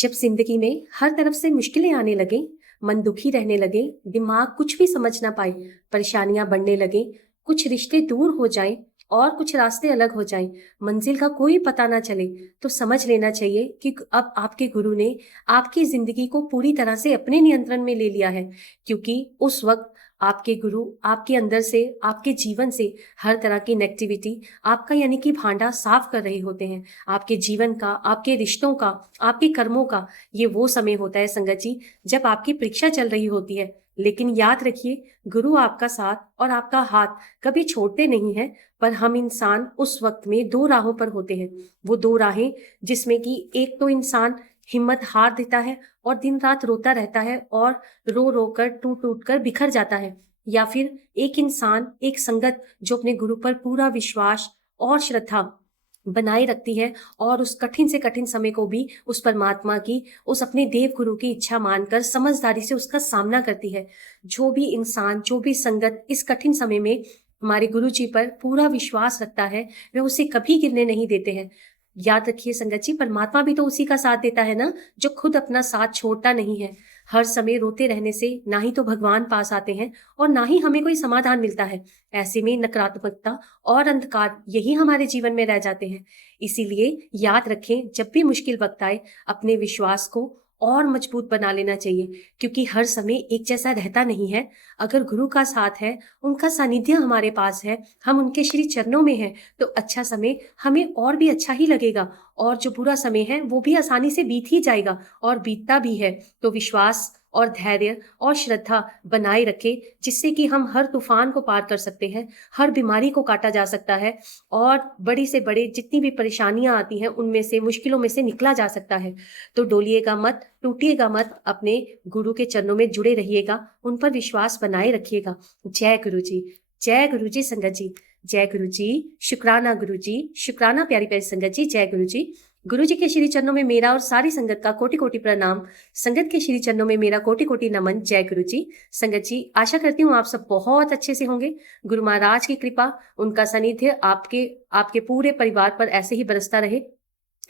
जब जिंदगी में हर तरफ से मुश्किलें आने लगे, मन दुखी रहने लगे, दिमाग कुछ भी समझ ना पाए, परेशानियां बढ़ने लगे, कुछ रिश्ते दूर हो जाएं और कुछ रास्ते अलग हो जाएं, मंजिल का कोई पता ना चले, तो समझ लेना चाहिए कि अब आपके गुरु ने आपकी जिंदगी को पूरी तरह से अपने नियंत्रण में ले लिया है। क्योंकि उस वक्त आपके गुरु आपके अंदर से, आपके जीवन से हर तरह की नेगेटिविटी आपका यानी कि भांडा साफ कर रहे होते हैं। आपके जीवन का, आपके रिश्तों का, आपके कर्मों का ये वो समय होता है संगत जी, जब आपकी परीक्षा चल रही होती है। लेकिन याद रखिए, गुरु आपका साथ और आपका हाथ कभी छोड़ते नहीं है। पर हम इंसान उस वक्त में दो राहों पर होते हैं। वो दो राहें जिसमें कि एक तो इंसान हिम्मत हार देता है और दिन रात रोता रहता है और रो रो कर, टूट टूट कर बिखर जाता है। या फिर एक इंसान, एक संगत जो अपने गुरु पर पूरा विश्वास और श्रद्धा बनाए रखती है और उस कठिन से कठिन समय को भी उस परमात्मा की, उस अपने देव गुरु की इच्छा मानकर समझदारी से उसका सामना करती है। जो भी इंसान, जो भी संगत इस कठिन समय में हमारे गुरु जी पर पूरा विश्वास रखता है, वे उसे कभी गिरने नहीं देते हैं। याद रखिए संगत जी, परमात्मा भी तो उसी का साथ देता है ना, जो खुद अपना साथ छोड़ता नहीं है। हर समय रोते रहने से ना ही तो भगवान पास आते हैं और ना ही हमें कोई समाधान मिलता है। ऐसे में नकारात्मकता और अंधकार यही हमारे जीवन में रह जाते हैं। इसीलिए याद रखें, जब भी मुश्किल वक्त आए, अपने विश्वास को और मजबूत बना लेना चाहिए, क्योंकि हर समय एक जैसा रहता नहीं है। अगर गुरु का साथ है, उनका सानिध्य हमारे पास है, हम उनके श्री चरणों में हैं, तो अच्छा समय हमें और भी अच्छा ही लगेगा और जो बुरा समय है वो भी आसानी से बीत ही जाएगा और बीतता भी है। तो विश्वास और धैर्य और श्रद्धा बनाए रखें, जिससे कि हम हर तूफान को पार कर सकते हैं, हर बीमारी को काटा जा सकता है और बड़ी से बड़े जितनी भी परेशानियां आती हैं उनमें से, मुश्किलों में से निकला जा सकता है। तो डोलिएगा मत, टूटिएगा मत, अपने गुरु के चरणों में जुड़े रहिएगा, उन पर विश्वास बनाए रखिएगा। जय गुरु जी, जय गुरु जी संगत जी, जय गुरु जी, शुक्राना गुरु जी, शुक्राना प्यारी प्यारी संगत जी, जय गुरु जी। गुरु जी के श्री चरणों में मेरा और सारी संगत का कोटि कोटि प्रणाम। संगत के श्री चरणों में मेरा कोटि कोटि नमन। जय गुरु जी। संगत जी, आशा करती हूँ आप सब बहुत अच्छे से होंगे। गुरु महाराज की कृपा, उनका सानिध्य आपके आपके पूरे परिवार पर ऐसे ही बरसता रहे।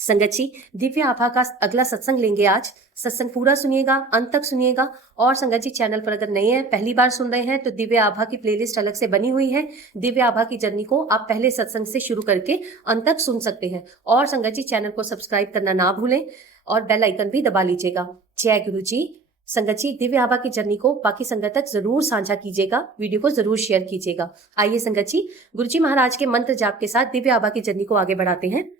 संगत जी, दिव्य आभा का अगला सत्संग लेंगे आज। सत्संग पूरा सुनिएगा, अंत तक सुनिएगा। और संगत जी, चैनल पर अगर नए हैं, पहली बार सुन रहे हैं, तो दिव्य आभा की प्लेलिस्ट अलग से बनी हुई है। दिव्य आभा की जर्नी को आप पहले सत्संग से शुरू करके अंत तक सुन सकते हैं। और संगत जी, चैनल को सब्सक्राइब करना ना भूलें और बेल आइकन भी दबा लीजिएगा। जय गुरु जी। संगत जी, दिव्य आभा की जर्नी को बाकी संगत तक जरूर साझा कीजिएगा, वीडियो को जरूर शेयर कीजिएगा। आइए संगत जी, गुरु जी महाराज के मंत्र जाप के साथ दिव्य आभा की जर्नी को आगे बढ़ाते हैं।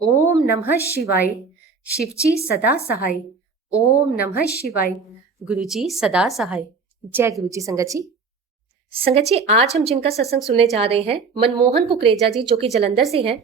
ओम नमः शिवाय, शिवजी सदा सहाय। ओम नमः शिवाय, गुरुजी सदा सहाय। जय गुरु जी। संगत जी, संगत जी, आज हम जिनका सत्संग सुनने जा रहे हैं, मनमोहन कुकरेजा जी, जो कि जलंधर से हैं।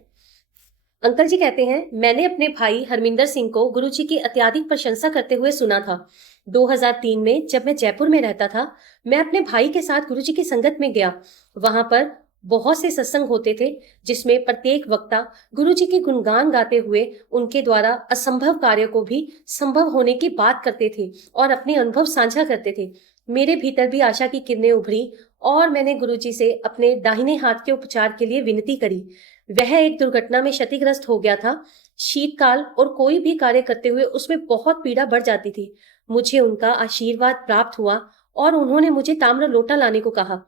अंकल जी कहते हैं, मैंने अपने भाई हरमिंदर सिंह को गुरु जी की अत्यधिक प्रशंसा करते हुए सुना था। 2003 में जब मैं जयपुर में रहता था, मैं अपने भाई के साथ गुरु जी की संगत में गया। वहां पर बहुत से सत्संग होते थे, जिसमें प्रत्येक वक्ता गुरु जी के गुणगान गाते हुए उनके द्वारा असंभव कार्य को भी संभव होने की बात करते थे और अपने अनुभव साझा करते थे। मेरे भीतर भी आशा की किरणें उभरी और मैंने गुरु जी से अपने दाहिने हाथ के उपचार के लिए विनती करी। वह एक दुर्घटना में क्षतिग्रस्त हो गया था। शीतकाल और कोई भी कार्य करते हुए उसमें बहुत पीड़ा बढ़ जाती थी। मुझे उनका आशीर्वाद प्राप्त हुआ और उन्होंने मुझे ताम्र लोटा लाने को कहा।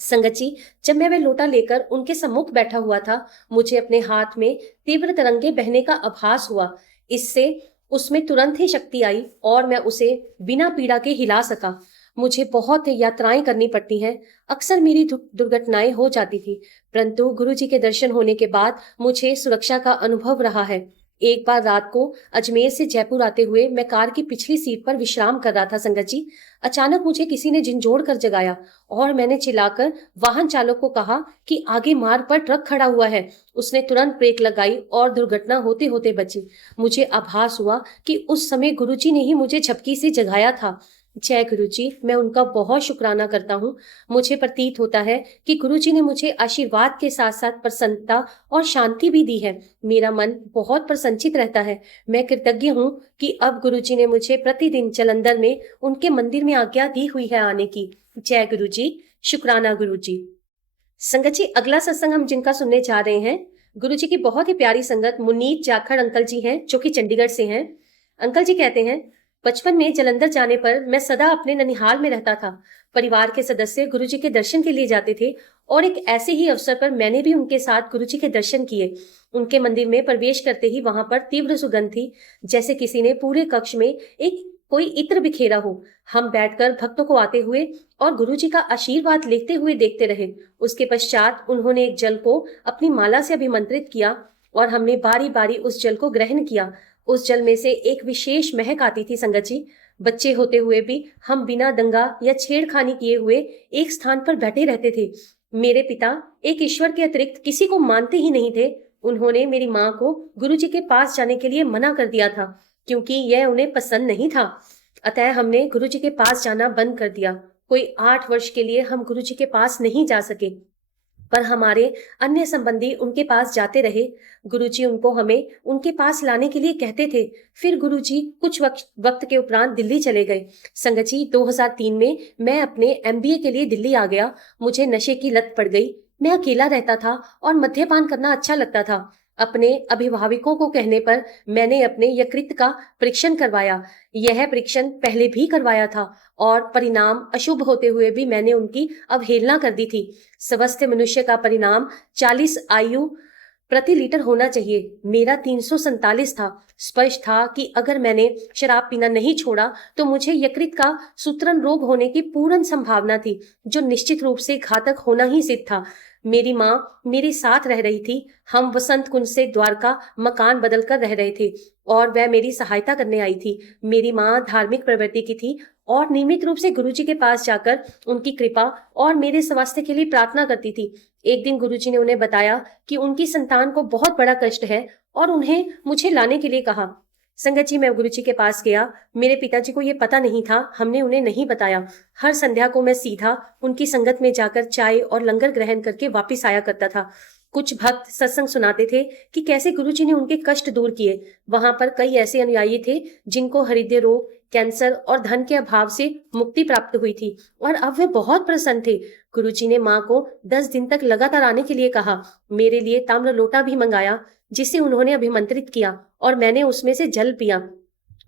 संगत जी, जब मैं वह लोटा लेकर उनके सम्मुख बैठा हुआ था, मुझे अपने हाथ में तीव्र तरंगे बहने का आभास हुआ। इससे उसमें तुरंत ही शक्ति आई और मैं उसे बिना पीड़ा के हिला सका। मुझे बहुत यात्राएं करनी पड़ती हैं, अक्सर मेरी दुर्घटनाएं हो जाती थी, परंतु गुरु जी के दर्शन होने के बाद मुझे सुरक्षा का अनुभव रहा है। एक बार रात को अजमेर से जयपुर आते हुए मैं कार की पिछली सीट पर विश्राम कर रहा था संगत जी। अचानक मुझे किसी ने झिंझोड़ कर जगाया और मैंने चिल्लाकर वाहन चालक को कहा कि आगे मार्ग पर ट्रक खड़ा हुआ है। उसने तुरंत ब्रेक लगाई और दुर्घटना होते होते बची। मुझे आभास हुआ कि उस समय गुरुजी ने ही मुझे झपकी से जगाया था। जय गुरु जी, मैं उनका बहुत शुक्राना करता हूँ। मुझे प्रतीत होता है कि गुरु जी ने मुझे आशीर्वाद के साथ साथ प्रसन्नता और शांति भी दी है। मेरा मन बहुत प्रसन्नचित रहता है। मैं कृतज्ञ हूँ कि अब गुरु जी ने मुझे प्रतिदिन जालंधर में उनके मंदिर में आज्ञा दी हुई है आने की। जय गुरु जी, शुक्राना गुरु जी। संगत जी, अगला सत्संग हम जिनका सुनने जा रहे हैं, गुरु जी की बहुत ही प्यारी संगत मुनीत जाखड़ अंकल जी हैं, जो कि चंडीगढ़ से हैं। अंकल जी कहते हैं, बचपन में जलंधर जाने पर मैं सदा अपने ननिहाल में रहता था। परिवार के सदस्य गुरुजी के दर्शन के लिए जाते थे और एक ऐसे ही अवसर पर मैंने भी उनके साथ गुरुजी के दर्शन किए। उनके मंदिर में प्रवेश करते ही वहां पर तीव्र सुगंध थी, जैसे किसी ने पूरे कक्ष में एक कोई इत्र बिखेरा हो। हम बैठकर भक्तों को आते हुए और गुरुजी का आशीर्वाद लेते हुए देखते रहे। उसके पश्चात उन्होंने एक जल को अपनी माला से अभिमंत्रित किया और हमने बारी बारी उस जल को ग्रहण किया। उस जल में से एक विशेष महक आती थी संगत जी। बच्चे होते हुए भी हम बिना दंगा या छेड़खानी किए हुए एक स्थान पर बैठे रहते थे। मेरे पिता एक ईश्वर के अतिरिक्त किसी को मानते ही नहीं थे। उन्होंने मेरी माँ को गुरुजी के पास जाने के लिए मना कर दिया था, क्योंकि यह उन्हें पसंद नहीं था। अतः हमने गुरुजी के पास जाना बंद कर दिया। कोई 8 वर्ष के लिए हम गुरुजी के पास नहीं जा सके, पर हमारे अन्य संबंधी उनके पास जाते रहे। गुरुजी उनको हमें उनके पास लाने के लिए कहते थे। फिर गुरुजी कुछ वक्त के उपरांत दिल्ली चले गए। संगत जी, 2003 में मैं अपने MBA के लिए दिल्ली आ गया। मुझे नशे की लत पड़ गई। मैं अकेला रहता था और मद्यपान करना अच्छा लगता था। अपने अभिभावकों को कहने पर मैंने अपने यकृत का परीक्षण करवाया। यह परीक्षण पहले भी करवाया था और परिणाम अशुभ होते हुए भी मैंने उनकी अवहेलना कर दी थी। स्वस्थ मनुष्य का परिणाम 40 IU प्रति लीटर होना चाहिए। मेरा 347 था। स्पष्ट था कि अगर मैंने शराब पीना नहीं छोड़ा तो मुझे यकृत का सूत्रण रोग होने की पूर्ण संभावना थी, जो निश्चित रूप से घातक होना ही सिद्ध था। मेरी माँ मेरे साथ रह रही थी। हम वसंत कुंज से द्वारका मकान बदल कर रह रहे थे और वह मेरी सहायता करने आई थी। मेरी माँ धार्मिक प्रवृत्ति की थी और नियमित रूप से गुरुजी के पास जाकर उनकी कृपा और मेरे स्वास्थ्य के लिए प्रार्थना करती थी। एक दिन गुरुजी ने उन्हें बताया कि उनकी संतान को बहुत बड़ा कष्ट है और उन्हें मुझे लाने के लिए कहा। संगत जी, मैं गुरुजी के पास गया। मेरे पिताजी को ये पता नहीं था, हमने उन्हें नहीं बताया। हर संध्या को मैं सीधा उनकी संगत में जाकर चाय और लंगर ग्रहण करके वापिस आया करता था। कुछ भक्त सत्संग सुनाते थे कि कैसे गुरुजी ने उनके कष्ट दूर किए। वहां पर कई ऐसे अनुयायी थे जिनको हृदय रोग, कैंसर और धन के अभाव से मुक्ति प्राप्त हुई थी और अब वे बहुत प्रसन्न थे। गुरुजी ने माँ को 10 दिन तक लगातार आने के लिए कहा। मेरे लिए ताम्र लोटा भी मंगाया, जिसे उन्होंने अभिमंत्रित किया और मैंने उसमें से जल पिया।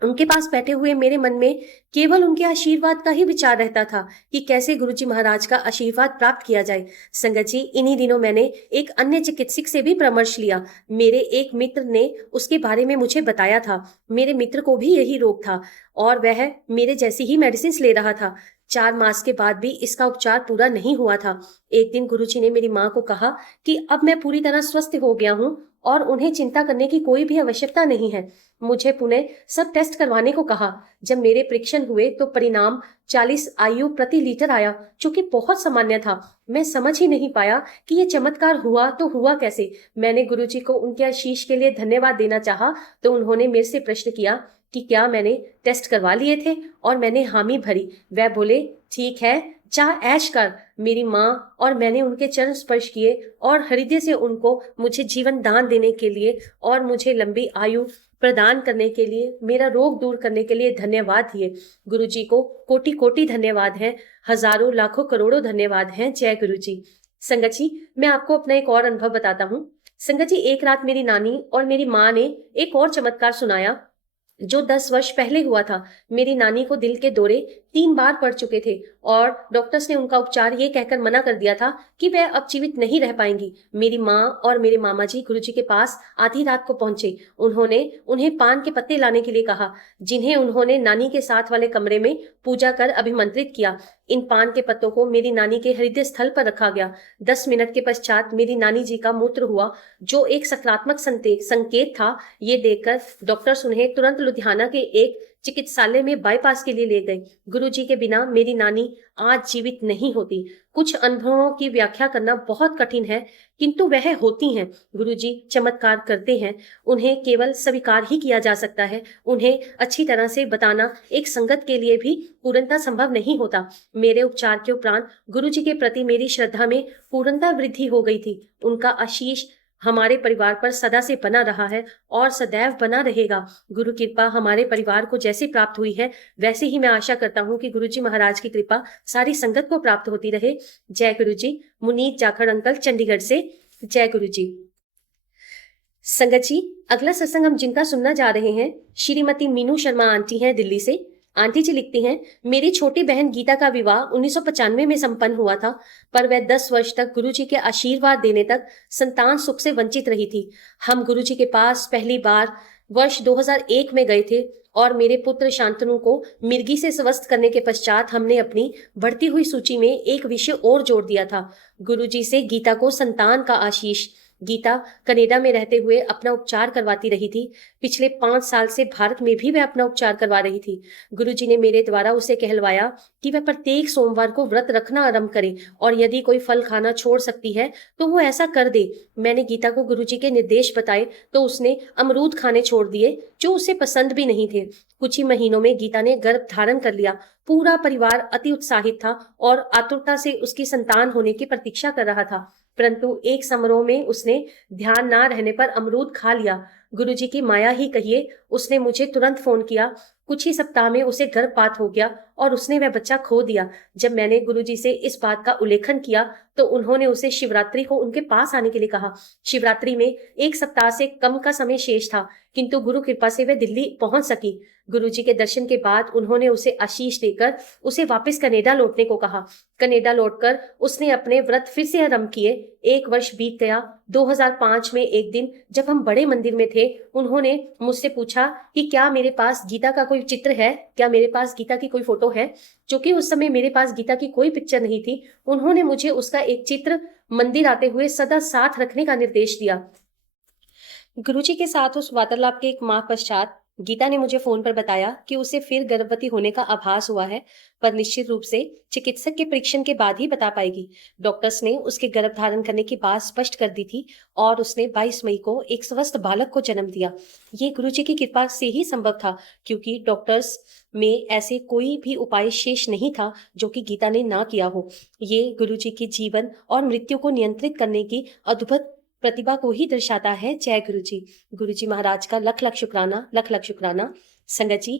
उनके पास बैठे हुए मेरे मन में केवल उनके आशीर्वाद का ही विचार रहता था कि कैसे गुरुजी महाराज का आशीर्वाद प्राप्त किया जाए। संगत जी, इन्हीं दिनों मैंने एक अन्य चिकित्सक से भी परामर्श लिया। मेरे एक मित्र ने उसके बारे में मुझे बताया था। मेरे मित्र को भी यही रोग था और वह मेरे जैसी ही मेडिसिन ले रहा था। 4 मास के बाद भी इसका उपचार पूरा नहीं हुआ था। एक दिन गुरुजी ने मेरी माँ को कहा कि अब मैं पूरी तरह स्वस्थ हो गया हूँ और उन्हें चिंता करने की कोई भी आवश्यकता नहीं है। मुझे पुनः सब टेस्ट करवाने को कहा। जब मेरे परीक्षण हुए तो परिणाम 40 IU प्रति लीटर आया, जो कि बहुत सामान्य था। मैं समझ ही नहीं पाया कि यह चमत्कार हुआ तो हुआ कैसे। मैंने गुरुजी को उनके आशीष के लिए धन्यवाद देना चाहा तो उन्होंने मेरे से प्रश्न किया कि क्या मैंने टेस्ट करवा लिए थे, और मैंने हामी भरी। वह बोले, ठीक है, जा ऐश कर। मेरी माँ और मैंने उनके चरण स्पर्श किए और हृदय से उनको मुझे जीवन दान देने के लिए और मुझे लंबी आयु प्रदान करने के लिए, मेरा रोग दूर करने के लिए धन्यवाद दिए। गुरुजी को कोटि कोटि धन्यवाद है, हजारों लाखों करोड़ों धन्यवाद हैं। जय गुरुजी। संगत जी, मैं आपको अपना एक और अनुभव बताता हूँ। संगत जी, एक रात मेरी नानी और मेरी माँ ने एक और चमत्कार सुनाया जो 10 वर्ष पहले हुआ था। मेरी नानी को दिल के दौरे 3 बार पड़ चुके थे और डॉक्टर्स ने उनका उपचार ये कहकर मना कर दिया था कि वह अब जीवित नहीं रह पाएंगी। मेरी माँ और मेरे मामा जी गुरुजी के पास आधी रात को पहुंचे। उन्होंने उन्हें पान के पत्ते लाने के लिए कहा, जिन्हें उन्होंने नानी के साथ वाले कमरे में पूजा कर अभिमंत्रित किया। इन पान के पत्तों को मेरी नानी के हृदय स्थल पर रखा गया। 10 मिनट के पश्चात मेरी नानी जी का मूत्र हुआ, जो एक सकारात्मक संकेत था। ये देखकर डॉक्टर्स उन्हें तुरंत लुधियाना के एक चिकित्सालय में बाईपास के लिए ले गए। गुरुजी के बिना मेरी नानी आज जीवित नहीं होती। कुछ अनुभवों की व्याख्या करना बहुत कठिन है, किंतु वह होती हैं। गुरुजी चमत्कार करते हैं, उन्हें केवल स्वीकार ही किया जा सकता है। उन्हें अच्छी तरह से बताना एक संगत के लिए भी पूर्णता संभव नहीं होता। मेरे उपचार के उपरांत गुरुजी के प्रति मेरी श्रद्धा में पूर्णता वृद्धि हो गई थी। उनका आशीष हमारे परिवार पर सदा से बना रहा है और सदैव बना रहेगा। गुरु कृपा हमारे परिवार को जैसे प्राप्त हुई है, वैसे ही मैं आशा करता हूँ कि गुरुजी महाराज की कृपा सारी संगत को प्राप्त होती रहे। जय गुरुजी। मुनीत जाखड़ अंकल, चंडीगढ़ से। जय गुरुजी। संगत जी, अगला सत्संग हम जिनका सुनना जा रहे हैं, श्रीमती मीनू शर्मा आंटी हैं दिल्ली से। आंटी जी लिखती हैं, मेरी छोटी बहन गीता का विवाह 1995 में संपन्न हुआ था, पर वह 10 वर्ष तक गुरुजी के आशीर्वाद देने तक संतान सुख से वंचित रही थी। हम गुरुजी के पास पहली बार वर्ष 2001 में गए थे और मेरे पुत्र शांतनु को मिर्गी से स्वस्थ करने के पश्चात हमने अपनी बढ़ती हुई सूची में एक विषय और जोड़ दिया था, गुरुजी से गीता को संतान का आशीष। गीता कनाडा में रहते हुए अपना उपचार करवाती रही थी। पिछले 5 साल से भारत में भी वह अपना उपचार करवा रही थी। गुरुजी ने मेरे द्वारा उसे कहलवाया कि वह प्रत्येक सोमवार को व्रत रखना आरंभ करे और यदि कोई फल खाना छोड़ सकती है तो वो ऐसा कर दे। मैंने गीता को गुरुजी के निर्देश बताए तो उसने अमरूद खाने छोड़ दिए, जो उसे पसंद भी नहीं थे। कुछ ही महीनों में गीता ने गर्भ धारण कर लिया। पूरा परिवार अति उत्साहित था और आतुरता से उसकी संतान होने की प्रतीक्षा कर रहा था, परंतु एक समारोह में उसने ध्यान ना रहने पर अमरूद खा लिया। गुरुजी की माया ही कहिए, उसने मुझे तुरंत फोन किया। कुछ ही सप्ताह में उसे गर्भपात हो गया और उसने वह बच्चा खो दिया। जब मैंने गुरुजी से इस बात का उल्लेखन किया तो उन्होंने उसे शिवरात्रि को उनके पास आने के लिए कहा। शिवरात्रि में 1 सप्ताह से कम का समय शेष था, किंतु गुरु कृपा से वह दिल्ली पहुंच सकी। गुरुजी के दर्शन के बाद उन्होंने उसे आशीष देकर उसे वापस कनाडा लौटने को कहा। कनाडा लौटकर उसने अपने व्रत फिर से आरंभ किए। 1 वर्ष बीत गया। 2005 में एक दिन जब हम बड़े मंदिर में थे, उन्होंने मुझसे पूछा कि क्या मेरे पास गीता का कोई चित्र है, क्या मेरे पास गीता की कोई फोटो है। क्योंकि उस समय मेरे पास गीता की कोई पिक्चर नहीं थी, उन्होंने मुझे उसका एक चित्र मंदिर आते हुए सदा साथ रखने का निर्देश दिया। गुरुजी के साथ उस वार्तालाप के 1 माह पश्चात गीता ने मुझे फोन पर बताया कि उसे फिर गर्भवती होने का आभास हुआ है, पर निश्चित रूप से चिकित्सक के परीक्षण के बाद ही बता पाएगी। डॉक्टर्स ने उसके गर्भ धारण करने की बात स्पष्ट कर दी थी और उसने 22 मई को एक स्वस्थ बालक को जन्म दिया। ये गुरुजी की कृपा से ही संभव था, क्योंकि डॉक्टर्स में ऐसे कोई भी उपाय शेष नहीं था जो कि गीता ने ना किया हो। ये गुरुजी की जीवन और मृत्यु को नियंत्रित करने की अद्भुत प्रतिभा को ही दर्शाता है। जय गुरुजी। गुरुजी महाराज का लख लख शुक्राना, लख लख शुक्राना। संगत जी,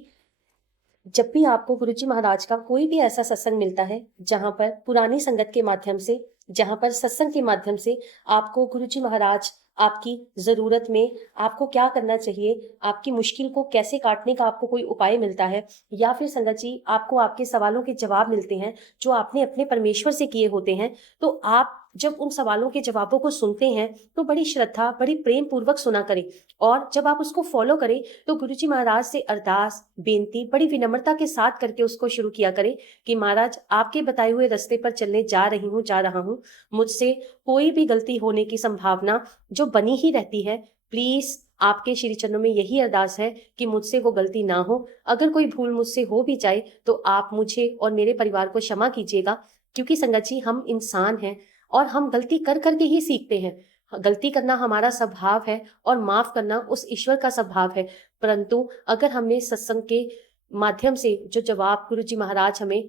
जब भी आपको गुरुजी महाराज का कोई भी ऐसा सत्संग मिलता है जहां पर पुरानी संगत के माध्यम से, जहां पर सत्संग के माध्यम से आपको गुरुजी महाराज आपकी जरूरत में आपको क्या करना चाहिए, आपकी मुश्किल को कैसे काटने का आपको कोई उपाय मिलता है, या फिर संगत जी आपको आपके सवालों के जवाब मिलते हैं जो आपने अपने परमेश्वर से किए होते हैं, तो आप जब उन सवालों के जवाबों को सुनते हैं तो बड़ी श्रद्धा, बड़ी प्रेम पूर्वक सुना करें। और जब आप उसको फॉलो करें तो गुरुजी महाराज से अरदास, बेनती बड़ी विनम्रता के साथ करके उसको शुरू किया करें कि महाराज आपके बताए हुए रास्ते पर चलने जा रही हूँ, जा रहा हूँ। मुझसे कोई भी गलती होने की संभावना जो बनी ही रहती है, प्लीज आपके श्री चरणों में यही अरदास है कि मुझसे वो गलती ना हो। अगर कोई भूल मुझसे हो भी जाए तो आप मुझे और मेरे परिवार को क्षमा कीजिएगा, क्योंकि संगत जी हम इंसान हैं और हम गलती कर करके ही सीखते हैं। गलती करना हमारा स्वभाव है और माफ करना उस ईश्वर का स्वभाव है। परंतु अगर हमने सत्संग के माध्यम से जो जवाब गुरुजी महाराज हमें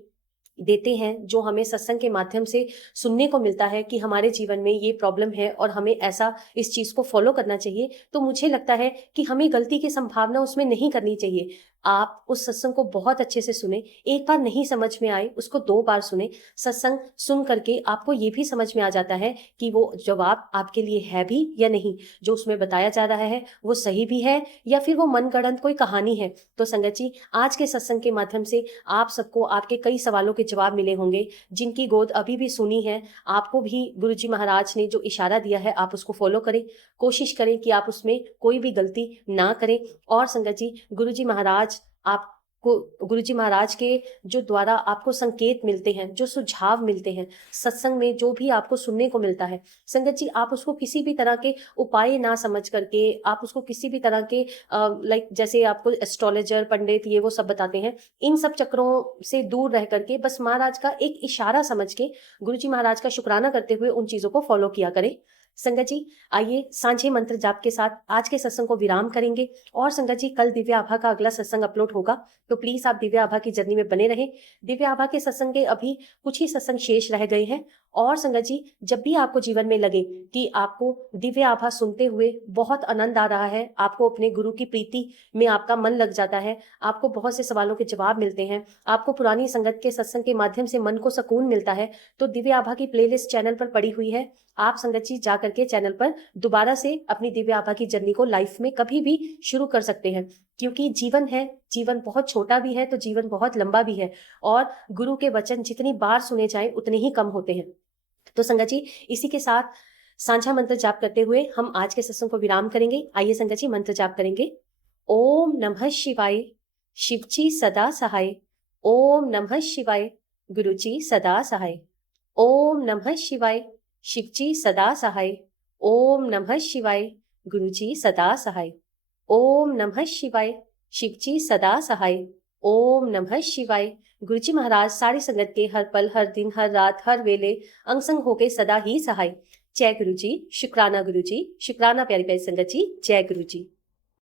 देते हैं, जो हमें सत्संग के माध्यम से सुनने को मिलता है कि हमारे जीवन में ये प्रॉब्लम है और हमें ऐसा इस चीज को फॉलो करना चाहिए, तो मुझे लगता है कि हमें गलती की संभावना उसमें नहीं करनी चाहिए। आप उस सत्संग को बहुत अच्छे से सुने। एक बार नहीं समझ में आए उसको 2 बार सुने। सत्संग सुन करके आपको ये भी समझ में आ जाता है कि वो जवाब आपके लिए है भी या नहीं, जो उसमें बताया जा रहा है वो सही भी है या फिर वो मनगढ़ंत कोई कहानी है। तो संगत जी, आज के सत्संग के माध्यम से आप सबको आपके कई सवालों के जवाब मिले होंगे, जिनकी गोद अभी भी सुनी है। आपको भी गुरुजी महाराज ने जो इशारा दिया है आप उसको फॉलो करें, कोशिश करें कि आप उसमें कोई भी गलती ना करें। और संगत जी, गुरुजी महाराज आपको, गुरुजी महाराज के जो द्वारा आपको संकेत मिलते हैं, जो सुझाव मिलते हैं सत्संग में, जो भी आपको सुनने को मिलता है, संगत जी आप उसको किसी भी तरह के उपाय ना समझ करके, आप उसको किसी भी तरह के लाइक जैसे आपको एस्ट्रोलॉजर, पंडित ये वो सब बताते हैं, इन सब चक्रों से दूर रह करके बस महाराज का एक इशारा समझ के गुरुजी महाराज का शुक्राना करते हुए उन चीजों को फॉलो किया करें। संगत जी, आइए सांझे मंत्र जाप के साथ आज के सत्संग को विराम करेंगे। और संगत जी, कल दिव्य आभा का अगला सत्संग अपलोड होगा, तो प्लीज आप दिव्य आभा की जर्नी में बने रहें। दिव्य आभा के सत्संग के अभी कुछ ही सत्संग शेष रह गए हैं और संगत जी, जब भी आपको जीवन में लगे कि आपको दिव्य आभा सुनते हुए बहुत आनंद आ रहा है, आपको अपने गुरु की प्रीति में आपका मन लग जाता है, आपको बहुत से सवालों के जवाब मिलते हैं, आपको पुरानी संगत के सत्संग के माध्यम से मन को सुकून मिलता है, तो दिव्य आभा की प्लेलिस्ट चैनल पर पड़ी हुई है। आप संगत जी जा करके चैनल पर दोबारा से अपनी दिव्य आभा की जर्नी को लाइफ में कभी भी शुरू कर सकते हैं, क्योंकि जीवन है, जीवन बहुत छोटा भी है तो जीवन बहुत लंबा भी है, और गुरु के वचन जितनी बार सुने जाए उतने ही कम होते हैं। तो संगत जी, इसी के साथ सांझा मंत्र जाप करते हुए हम आज के सत्संग को विराम करेंगे। आइए संगत जी मंत्र जाप करेंगे। ओम नमः शिवाय, शिवजी सदा सहाय। ओम नमः शिवाय, गुरुजी सदा सहाय। ओम नमः शिवाय, शिवजी सदा सहाय। ओम नमः शिवाय, गुरुजी सदा सहाय। ओम नमः शिवाय, शिवजी सदा सहाय। ओम नमः शिवाय। गुरुजी महाराज सारी संगत के हर पल, हर दिन, हर रात, हर वेले अंग संग होके सदा ही सहाय। जय गुरुजी, शुक्राना गुरुजी, शुक्राना प्यारी प्यारी संगत जी, जय गुरुजी।